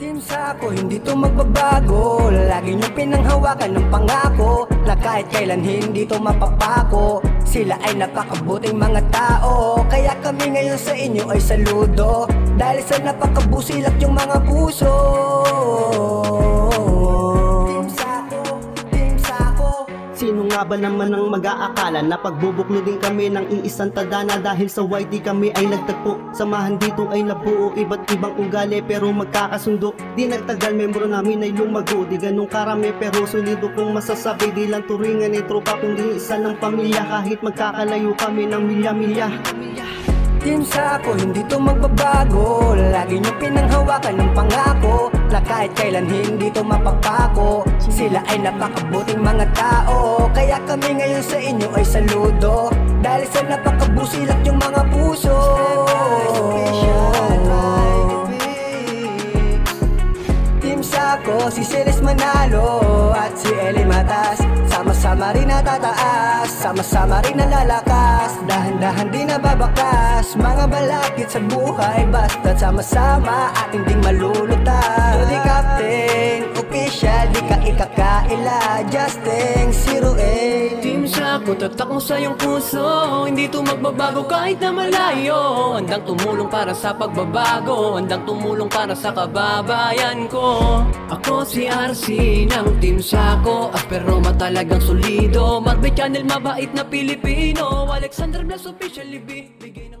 Team Sako, hindi to magbabago. Lagi nyo pinanghawakan ng pangako na kahit kailan hindi to mapapako. Sila ay napakabuting mga tao, kaya kami ngayon sa inyo ay saludo. Dahil sa napakabusilak yung mga puso. Sino nga ba naman ang mag-aakala na pagbubuklodin kami ng iisang tadhana? Dahil sa YT kami ay nagtagpo, samahan dito ay nabuo. Iba't ibang ugali pero magkakasundo. Di nagtagal membro namin ay lumago. Di ganun karami pero solido kong masasabi. Di lang turingan ni tropa kundi isa ng pamilya. Kahit magkakalayo kami ng milya-milya. Team Sako, hindi to magbabago. Lagi nyo pinanghawakan ng pangako na kahit kailan hindi to mapapako. Sila ay napakabuting mga tao, kaya kami ngayon sa inyo ay saludo. Dahil sa napakabusilak yung mga puso. Team Sako, si Celes Manalo at si Eli Matas, sama-sama rin natataas, sama-sama rin nalalakas. Dahan-dahan din nababakas mga balakid sa buhay, basta't sama-sama ating ding malulutas. Jody Cap ila Justin 08. Team Sako, tatak mo sa iyong puso, hindi to magbabago kahit na malayo. Handang tumulong para sa pagbabago, handang tumulong para sa kababayan ko. Ako si RC ng Team Sako, aspero matalagang solido. Marbe Channel, mabait na Pilipino. Alexander Blas officially bigay ng